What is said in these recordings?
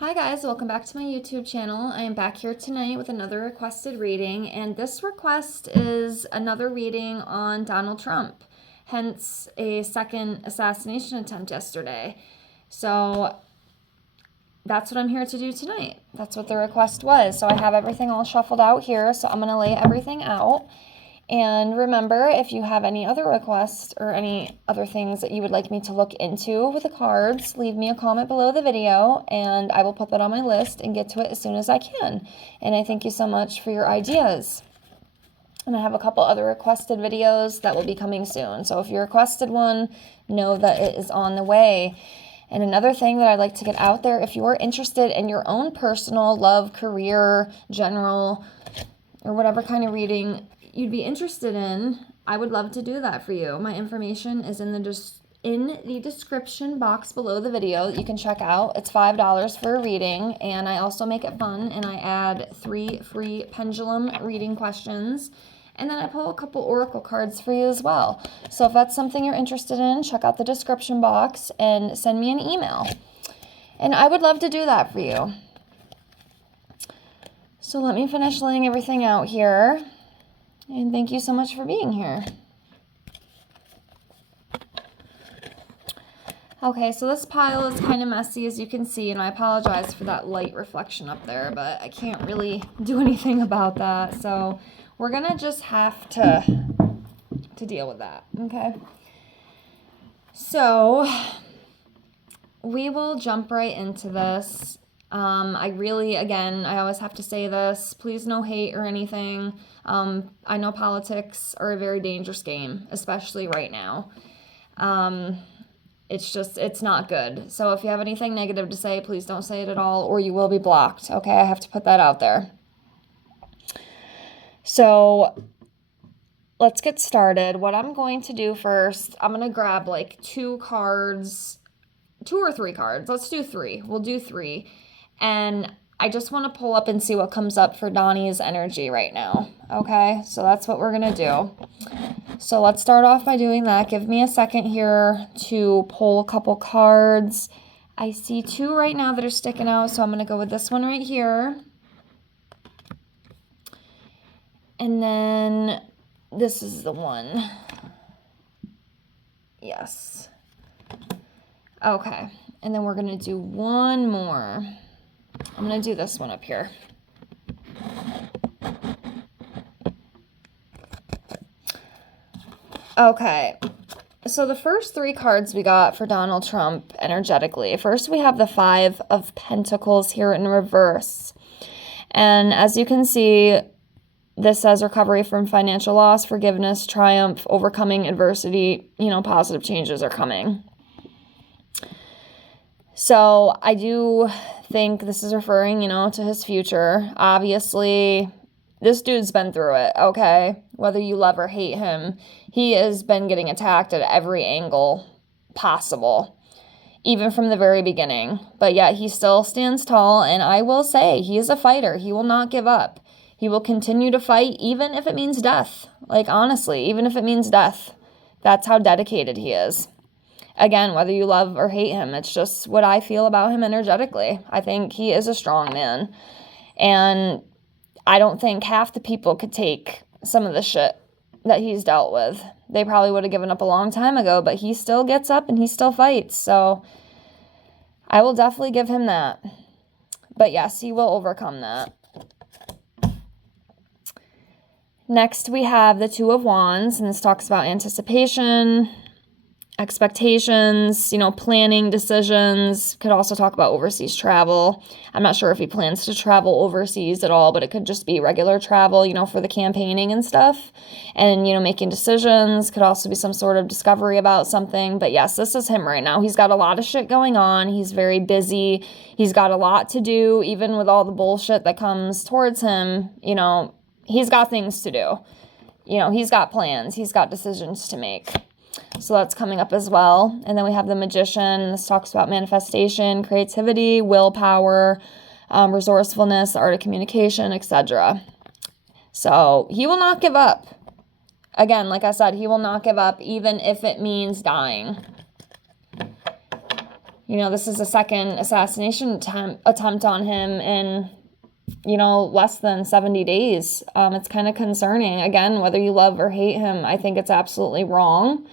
Hi guys, welcome back to my YouTube channel. I am back here tonight with another requested reading, and this request is another reading on Donald Trump, hence a second assassination attempt yesterday. So that's what I'm here to do tonight. That's what the request was. So I have everything all shuffled out here, so I'm going to lay everything out. And remember, if you have any other requests or any other things that you would like me to look into with the cards, leave me a comment below the video and I will put that on my list and get to it as soon as I can. And I thank you so much for your ideas. And I have a couple other requested videos that will be coming soon. So if you requested one, know that it is on the way. And another thing that I'd like to get out there, if you are interested in your own personal love, career, general, or whatever kind of reading you'd be interested in, I would love to do that for you. My information is in the description box below the video that you can check out. It's $5 for a reading, and I also make it fun, and I add 3 free pendulum reading questions, and then I pull a couple oracle cards for you as well. So if that's something you're interested in, check out the description box and send me an email. And I would love to do that for you. So let me finish laying everything out here. And thank you so much for being here. Okay, so this pile is kind of messy, as you can see, and I apologize for that light reflection up there, but I can't really do anything about that. So we're going to just have to deal with that, okay? So we will jump right into this. I always have to say this, please no hate or anything. I know politics are a very dangerous game, especially right now. It's not good. So if you have anything negative to say, please don't say it at all, or you will be blocked. Okay, I have to put that out there. So let's get started. What I'm going to do first, I'm going to grab like 2 or 3 cards. Let's do 3. We'll do 3. And I just want to pull up and see what comes up for Donnie's energy right now. Okay, so that's what we're going to do. So let's start off by doing that. Give me a second here to pull a couple cards. I see 2 right now that are sticking out, so I'm going to go with this one right here. And then this is the one. Yes. Okay, and then we're going to do one more. I'm going to do this one up here. Okay, so the first 3 cards we got for Donald Trump energetically. First, we have the 5 of Pentacles here in reverse. And as you can see, this says recovery from financial loss, forgiveness, triumph, overcoming adversity. Positive changes are coming. So I do think this is referring, to his future. Obviously, this dude's been through it, okay? Whether you love or hate him, he has been getting attacked at every angle possible, even from the very beginning. But yet he still stands tall, and I will say he is a fighter. He will not give up. He will continue to fight, even if it means death. Like, honestly, even if it means death. That's how dedicated he is. Again, whether you love or hate him, it's just what I feel about him energetically. I think he is a strong man. And I don't think half the people could take some of the shit that he's dealt with. They probably would have given up a long time ago, but he still gets up and he still fights. So I will definitely give him that. But yes, he will overcome that. Next, we have the 2 of Wands, and this talks about anticipation, expectations, planning, decisions. Could also talk about overseas travel. I'm not sure if he plans to travel overseas at all, but it could just be regular travel, for the campaigning and stuff. And, making decisions. Could also be some sort of discovery about something. But yes, this is him right now. He's got a lot of shit going on. He's very busy. He's got a lot to do, even with all the bullshit that comes towards him. He's got things to do. He's got plans. He's got decisions to make. So that's coming up as well. And then we have the Magician. This talks about manifestation, creativity, willpower, resourcefulness, the art of communication, etc. So he will not give up. Again, like I said, he will not give up, even if it means dying. This is a second assassination attempt on him in, less than 70 days. It's kind of concerning. Again, whether you love or hate him, I think it's absolutely wrong.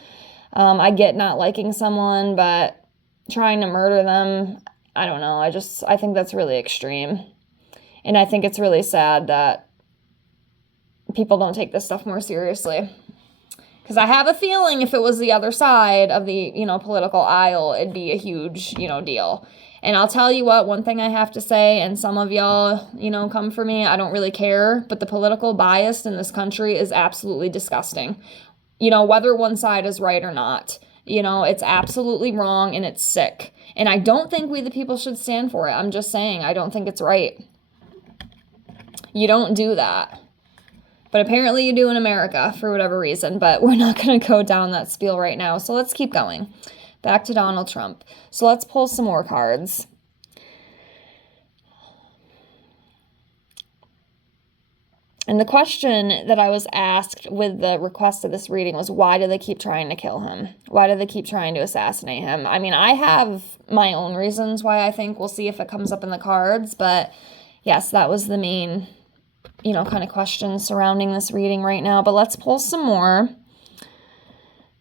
I get not liking someone, but trying to murder them, I don't know. I think that's really extreme. And I think it's really sad that people don't take this stuff more seriously. Because I have a feeling if it was the other side of the, political aisle, it'd be a huge, deal. And I'll tell you what, one thing I have to say, and some of y'all, come for me, I don't really care, but the political bias in this country is absolutely disgusting. Whether one side is right or not, it's absolutely wrong and it's sick. And I don't think we the people should stand for it. I'm just saying, I don't think it's right. You don't do that. But apparently you do in America for whatever reason, but we're not going to go down that spiel right now. So let's keep going. Back to Donald Trump. So let's pull some more cards. And the question that I was asked with the request of this reading was, why do they keep trying to kill him? Why do they keep trying to assassinate him? I mean, I have my own reasons why I think. We'll see if it comes up in the cards. But yes, that was the main, kind of questions surrounding this reading right now. But let's pull some more,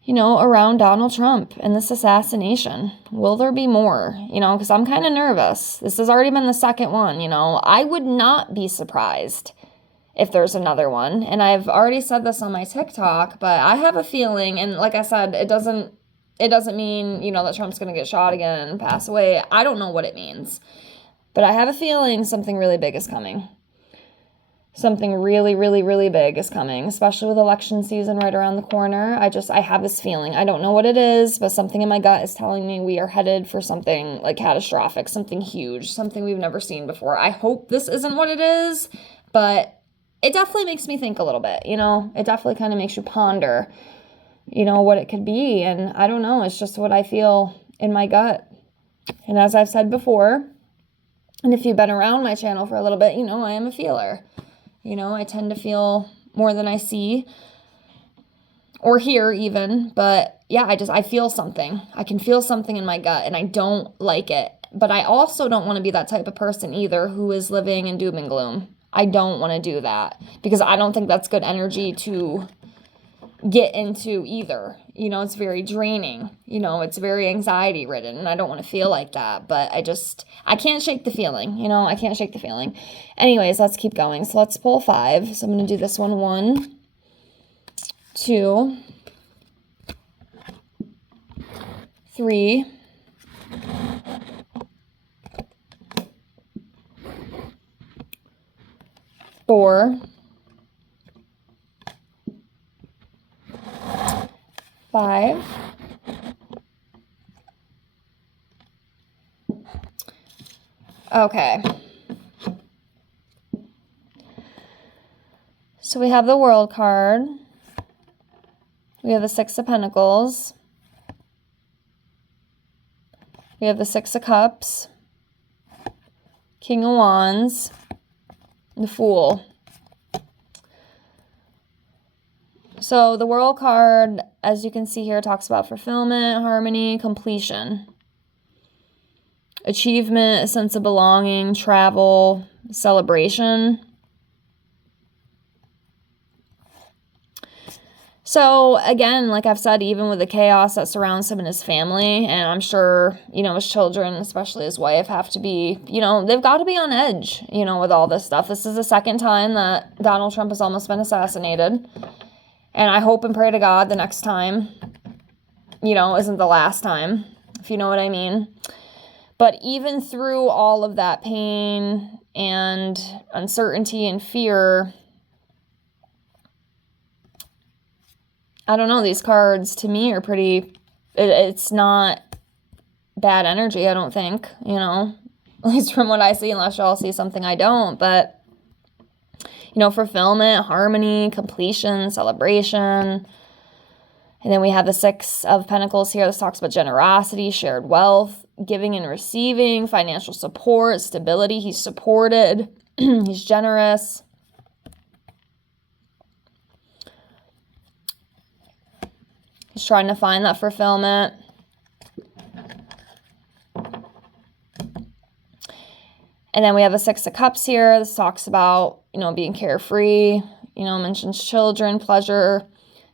around Donald Trump and this assassination. Will there be more? Because I'm kind of nervous. This has already been the second one, I would not be surprised if there's another one. And I've already said this on my TikTok, but I have a feeling, and like I said, it doesn't mean, that Trump's going to get shot again and pass away. I don't know what it means. But I have a feeling something really big is coming. Something really, really, really big is coming, especially with election season right around the corner. I have this feeling. I don't know what it is, but something in my gut is telling me we are headed for something like catastrophic, something huge, something we've never seen before. I hope this isn't what it is, but it definitely makes me think a little bit, It definitely kind of makes you ponder, what it could be. And I don't know, it's just what I feel in my gut. And as I've said before, and if you've been around my channel for a little bit, I am a feeler. I tend to feel more than I see or hear even, but yeah, I feel something. I can feel something in my gut and I don't like it. But I also don't want to be that type of person either who is living in doom and gloom. I don't want to do that because I don't think that's good energy to get into either. It's very draining. It's very anxiety ridden and I don't want to feel like that, but I can't shake the feeling, I can't shake the feeling. Anyways, let's keep going. So let's pull 5. So I'm going to do this one. 1, 2, 3, 4, 5, okay. So we have the World card. We have the 6 of Pentacles. We have the 6 of Cups. King of Wands. The Fool. So the World card, as you can see here, talks about fulfillment, harmony, completion, achievement, a sense of belonging, travel, celebration. So again, like I've said, even with the chaos that surrounds him and his family, and I'm sure, his children, especially his wife, have to be, they've got to be on edge, with all this stuff. This is the second time that Donald Trump has almost been assassinated. And I hope and pray to God the next time, isn't the last time, if you know what I mean. But even through all of that pain and uncertainty and fear, I don't know, these cards to me are it's not bad energy, I don't think, at least from what I see, unless y'all see something I don't. But fulfillment, harmony, completion, celebration. And then we have the 6 of Pentacles here. This talks about generosity, shared wealth, giving and receiving, financial support, stability. He's supported. He's generous. He's trying to find that fulfillment. And then we have the Six of Cups here. This talks about, being carefree, mentions children, pleasure,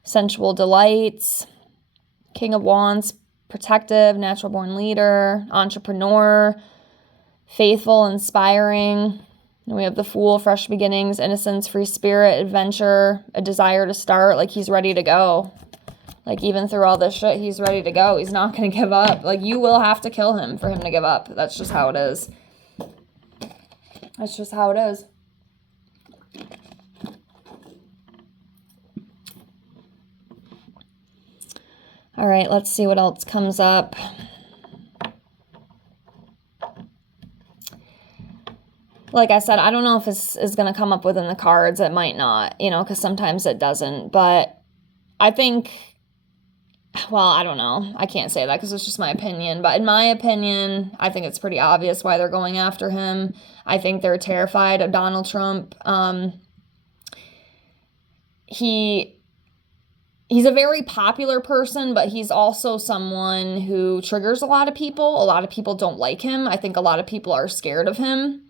sensual delights. King of Wands, protective, natural born leader, entrepreneur, faithful, inspiring. And we have the Fool, fresh beginnings, innocence, free spirit, adventure, a desire to start. Like, he's ready to go. Like, even through all this shit, he's ready to go. He's not going to give up. Like, you will have to kill him for him to give up. That's just how it is. That's just how it is. All right, let's see what else comes up. Like I said, I don't know if this is going to come up within the cards. It might not, because sometimes it doesn't. But I think, well, I don't know. I can't say that because it's just my opinion. But in my opinion, I think it's pretty obvious why they're going after him. I think they're terrified of Donald Trump. He's a very popular person, but he's also someone who triggers a lot of people. A lot of people don't like him. I think a lot of people are scared of him.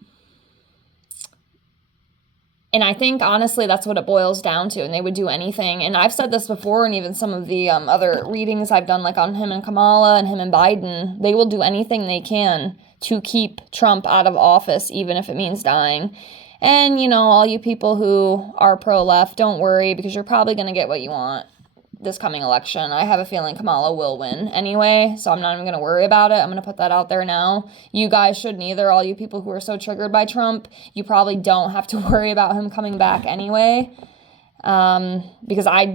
And I think, honestly, that's what it boils down to. And they would do anything. And I've said this before, and even some of the other readings I've done, like on him and Kamala and him and Biden, they will do anything they can to keep Trump out of office, even if it means dying. And, all you people who are pro-left, don't worry, because you're probably going to get what you want this coming election. I have a feeling Kamala will win anyway, so I'm not even going to worry about it. I'm going to put that out there now. You guys shouldn't either. All you people who are so triggered by Trump, you probably don't have to worry about him coming back anyway, because I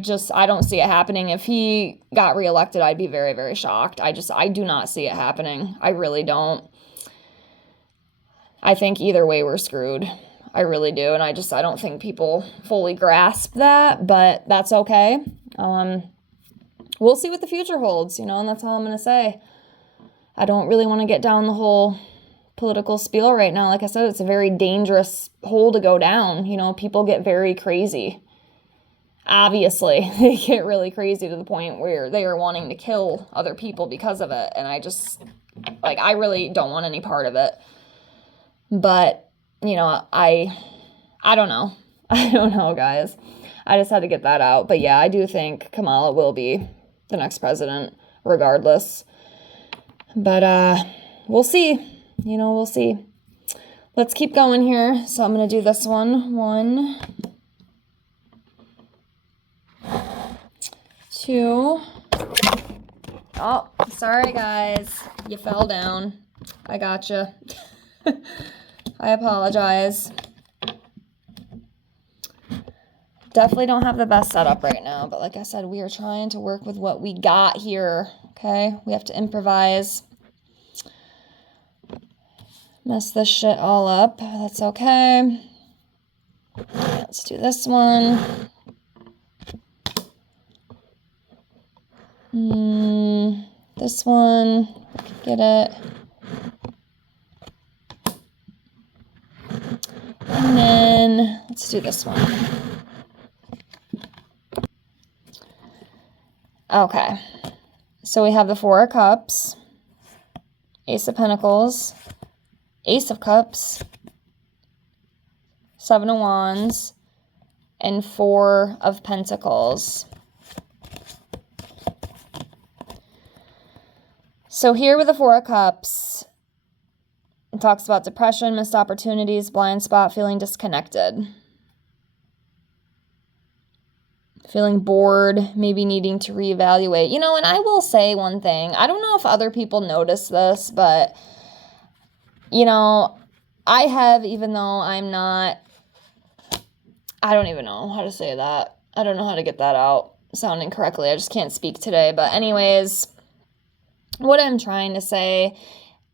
don't see it happening. If he got reelected, I'd be very, very shocked. I do not see it happening. I really don't. I think either way we're screwed. I really do, and I don't think people fully grasp that, but that's okay. We'll see what the future holds, and that's all I'm going to say. I don't really want to get down the whole political spiel right now. Like I said, it's a very dangerous hole to go down. People get very crazy. Obviously, they get really crazy to the point where they are wanting to kill other people because of it. And I really don't want any part of it. But, I don't know. I don't know, guys. I just had to get that out. But yeah, I do think Kamala will be the next president regardless. But we'll see. We'll see. Let's keep going here. So I'm going to do this one. 1, 2. Oh, sorry, guys. You fell down. I gotcha. I apologize. Definitely don't have the best setup right now, but like I said, we are trying to work with what we got here, okay? We have to improvise. Mess this shit all up. That's okay. Let's do this one. This one. Get it. And then let's do this one. Okay, so we have the 4 of Cups, Ace of Pentacles, Ace of Cups, 7 of Wands, and 4 of Pentacles. So here with the 4 of Cups, it talks about depression, missed opportunities, blind spot, feeling disconnected. Feeling bored, maybe needing to reevaluate. And I will say one thing. I don't know if other people notice this, but, I have, even though I'm not, I don't even know how to say that. I don't know how to get that out sounding correctly. I just can't speak today. But anyways, what I'm trying to say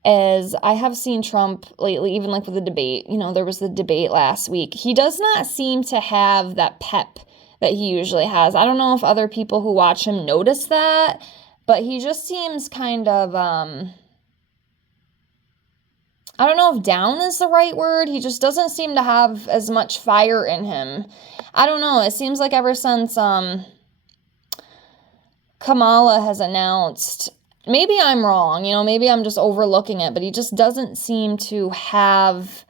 is I have seen Trump lately, even like with the debate. There was the debate last week. He does not seem to have that pep that he usually has. I don't know if other people who watch him notice that, but he just seems kind of, I don't know if down is the right word. He just doesn't seem to have as much fire in him. I don't know. It seems like ever since Kamala has announced, maybe I'm wrong, maybe I'm just overlooking it, but he just doesn't seem to have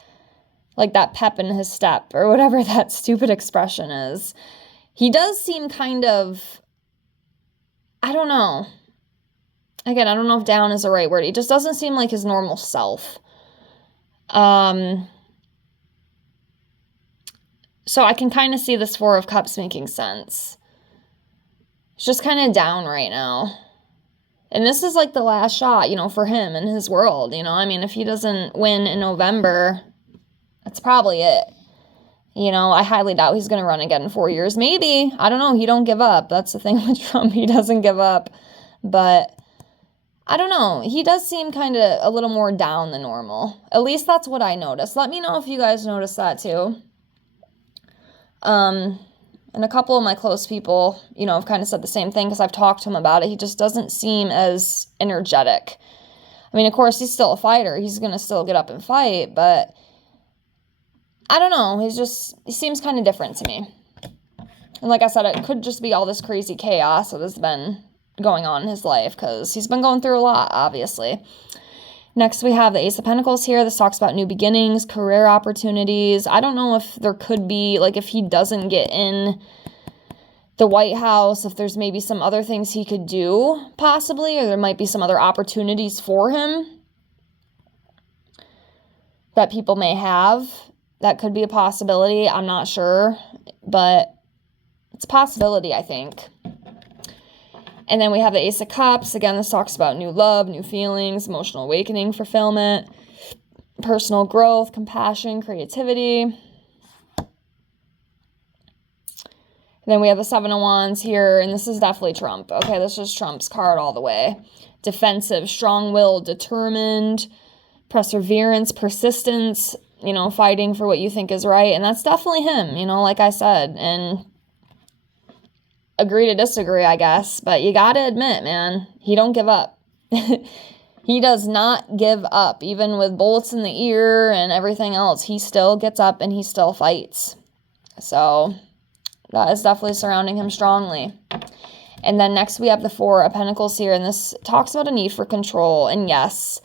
like that pep in his step or whatever that stupid expression is. He does seem kind of, I don't know. Again, I don't know if down is the right word. He just doesn't seem like his normal self. So I can kind of see this Four of Cups making sense. He's just kind of down right now. And this is like the last shot, you know, for him in his world, you know. I mean, if he doesn't win in November, that's probably it. You know, I highly doubt he's going to run again in 4 years. Maybe. I don't know. He don't give up. That's the thing with Trump. He doesn't give up. But I don't know. He does seem kind of a little more down than normal. At least that's what I noticed. Let me know if you guys notice that too. And a couple of my close people, you know, have kind of said the same thing because I've talked to him about it. He just doesn't seem as energetic. I mean, of course, he's still a fighter. He's going to still get up and fight, but I don't know. He seems kind of different to me. And like I said, it could just be all this crazy chaos that has been going on in his life because he's been going through a lot, obviously. Next, we have the Ace of Pentacles here. This talks about new beginnings, career opportunities. I don't know if there could be, like, if he doesn't get in the White House, if there's maybe some other things he could do, possibly, or there might be some other opportunities for him that people may have. That could be a possibility. I'm not sure, but it's a possibility, I think. And then we have the Ace of Cups. Again, this talks about new love, new feelings, emotional awakening, fulfillment, personal growth, compassion, creativity. And then we have the Seven of Wands here, and this is definitely Trump. Okay, this is Trump's card all the way. Defensive, strong-willed, determined, perseverance, persistence, you know, fighting for what you think is right. And that's definitely him, you know, like I said. And agree to disagree, I guess, but you gotta admit, man, he don't give up. He does not give up, even with bullets in the ear and everything else. He still gets up and he still fights. So that is definitely surrounding him strongly. And then next we have the Four of Pentacles here, and this talks about a need for control. And yes,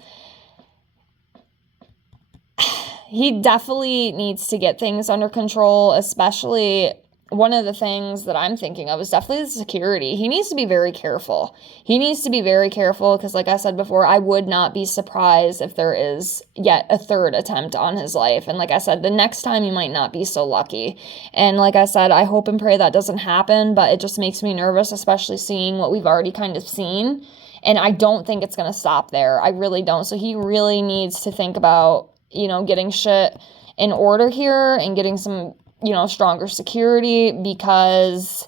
he definitely needs to get things under control, especially one of the things that I'm thinking of is definitely the security. He needs to be very careful. He needs to be very careful because, like I said before, I would not be surprised if there is yet a third attempt on his life. And like I said, the next time you might not be so lucky. And like I said, I hope and pray that doesn't happen, but it just makes me nervous, especially seeing what we've already kind of seen. And I don't think it's going to stop there. I really don't. So he really needs to think about, you know, getting shit in order here and getting some, you know, stronger security because,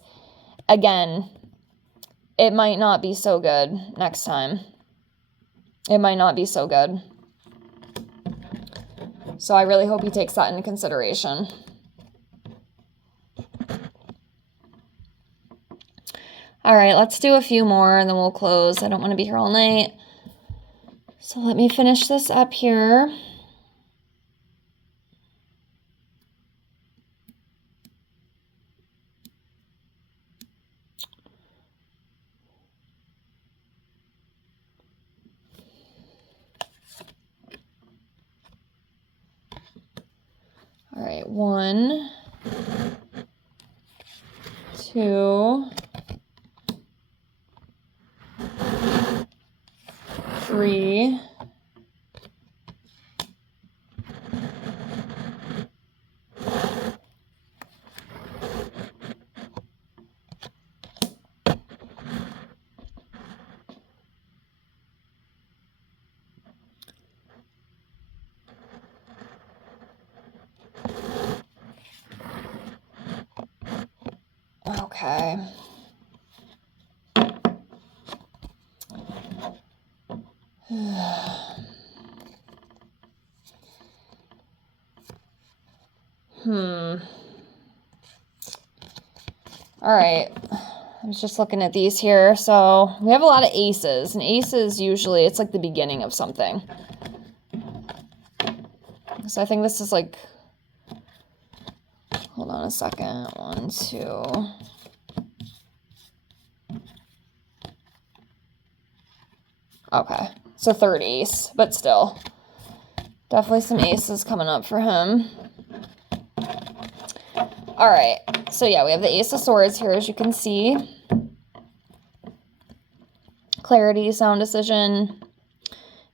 again, it might not be so good next time. It might not be so good. So I really hope he takes that into consideration. All right, let's do a few more and then we'll close. I don't want to be here all night. So let me finish this up here. All right, 1, 2, 3, 4. Okay. All right. I was just looking at these here. So we have a lot of aces, and aces usually, it's like the beginning of something. So I think this is like, hold on a second. 1, 2. Okay. So third ace, but still. Definitely some aces coming up for him. All right. So yeah, we have the Ace of Swords here, as you can see. Clarity, sound decision,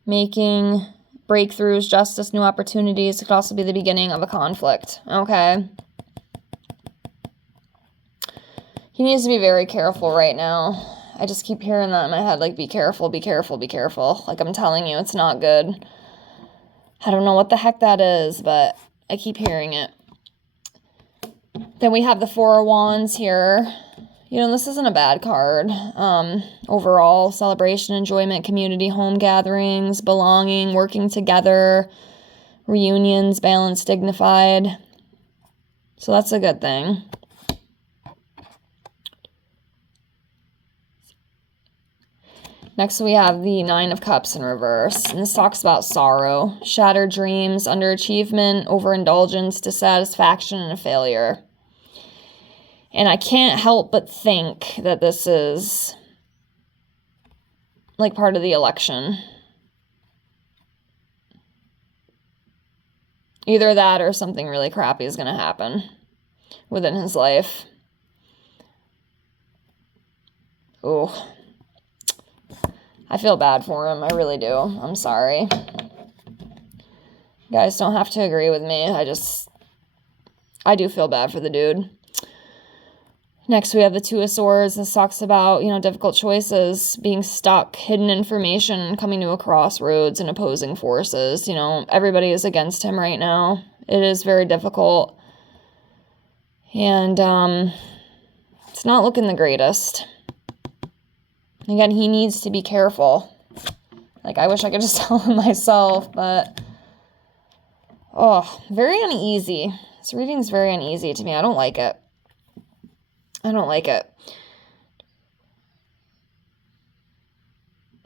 making breakthroughs, justice, new opportunities. It could also be the beginning of a conflict. Okay. He needs to be very careful right now. I just keep hearing that in my head, like, be careful, be careful, be careful. Like, I'm telling you, it's not good. I don't know what the heck that is, but I keep hearing it. Then we have the Four of Wands here. You know, this isn't a bad card. Overall, celebration, enjoyment, community, home gatherings, belonging, working together, reunions, balanced, dignified. So that's a good thing. Next, we have the Nine of Cups in reverse. And this talks about sorrow, shattered dreams, underachievement, overindulgence, dissatisfaction, and a failure. And I can't help but think that this is like part of the election. Either that or something really crappy is going to happen within his life. Ooh. I feel bad for him. I really do. I'm sorry. You guys don't have to agree with me. I do feel bad for the dude. Next, we have the Two of Swords. This talks about, you know, difficult choices, being stuck, hidden information, coming to a crossroads and opposing forces. You know, everybody is against him right now. It is very difficult. And it's not looking the greatest. Again, he needs to be careful. Like, I wish I could just tell him myself, but... Oh, very uneasy. This reading's very uneasy to me. I don't like it. I don't like it.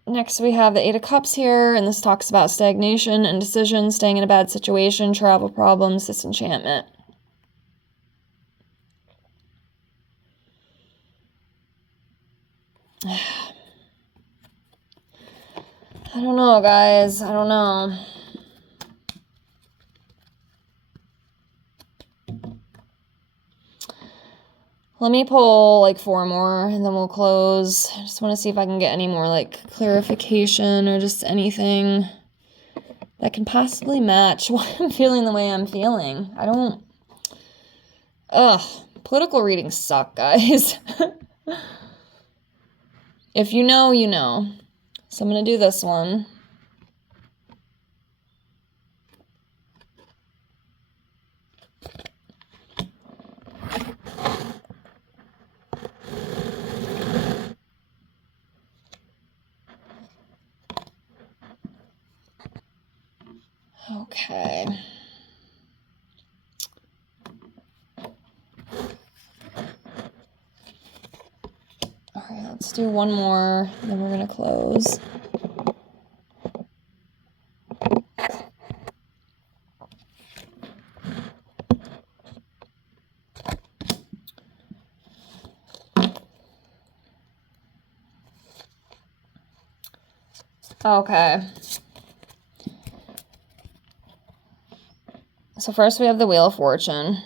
Next, we have the Eight of Cups here, and this talks about stagnation, indecision, staying in a bad situation, travel problems, disenchantment. I don't know, guys. I don't know. Let me pull like 4 more and then we'll close. I just want to see if I can get any more like clarification or just anything that can possibly match why I'm feeling the way I'm feeling. I don't... Ugh. Political readings suck, guys. If you know, you know. So I'm going to do this one. Okay. All right, let's do one more, then we're going to close. Okay. So first we have the Wheel of Fortune.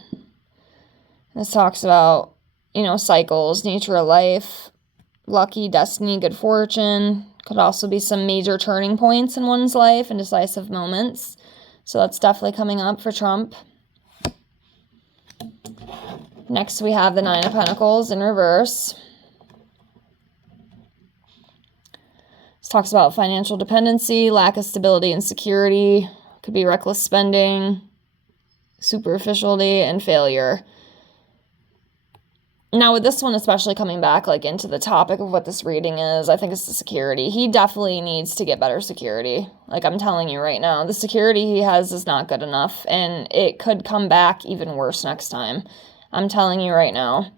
This talks about, you know, cycles, nature of life, lucky, destiny, good fortune. Could also be some major turning points in one's life and decisive moments. So that's definitely coming up for Trump. Next we have the Nine of Pentacles in reverse. This talks about financial dependency, lack of stability and security. Could be reckless spending, superficiality, and failure. Now, with this one especially coming back like into the topic of what this reading is, I think it's the security. He definitely needs to get better security. Like, I'm telling you right now, the security he has is not good enough, and it could come back even worse next time. I'm telling you right now.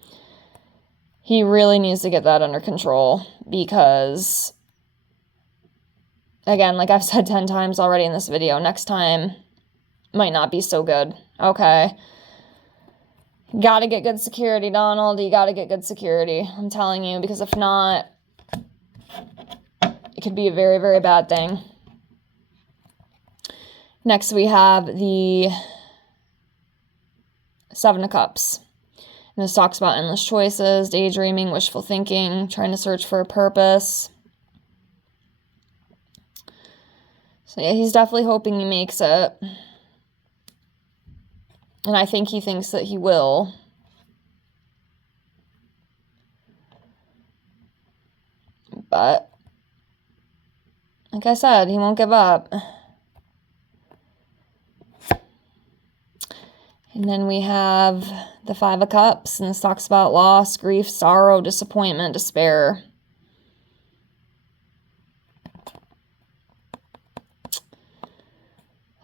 He really needs to get that under control because, again, like I've said 10 times already in this video, next time might not be so good. Okay. Gotta get good security, Donald. You gotta get good security. I'm telling you, because if not, it could be a very, very bad thing. Next, we have the Seven of Cups. And this talks about endless choices, daydreaming, wishful thinking, trying to search for a purpose. So yeah, he's definitely hoping he makes it. And I think he thinks that he will. But, like I said, he won't give up. And then we have the Five of Cups, and this talks about loss, grief, sorrow, disappointment, despair.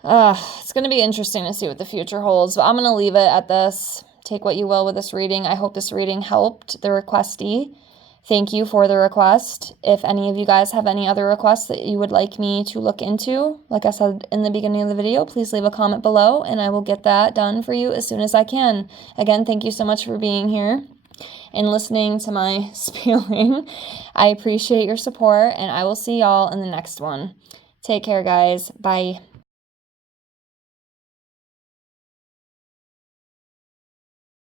It's going to be interesting to see what the future holds, but I'm going to leave it at this. Take what you will with this reading. I hope this reading helped the requestee. Thank you for the request. If any of you guys have any other requests that you would like me to look into, like I said in the beginning of the video, please leave a comment below and I will get that done for you as soon as I can. Again, thank you so much for being here and listening to my spieling. I appreciate your support and I will see y'all in the next one. Take care, guys. Bye.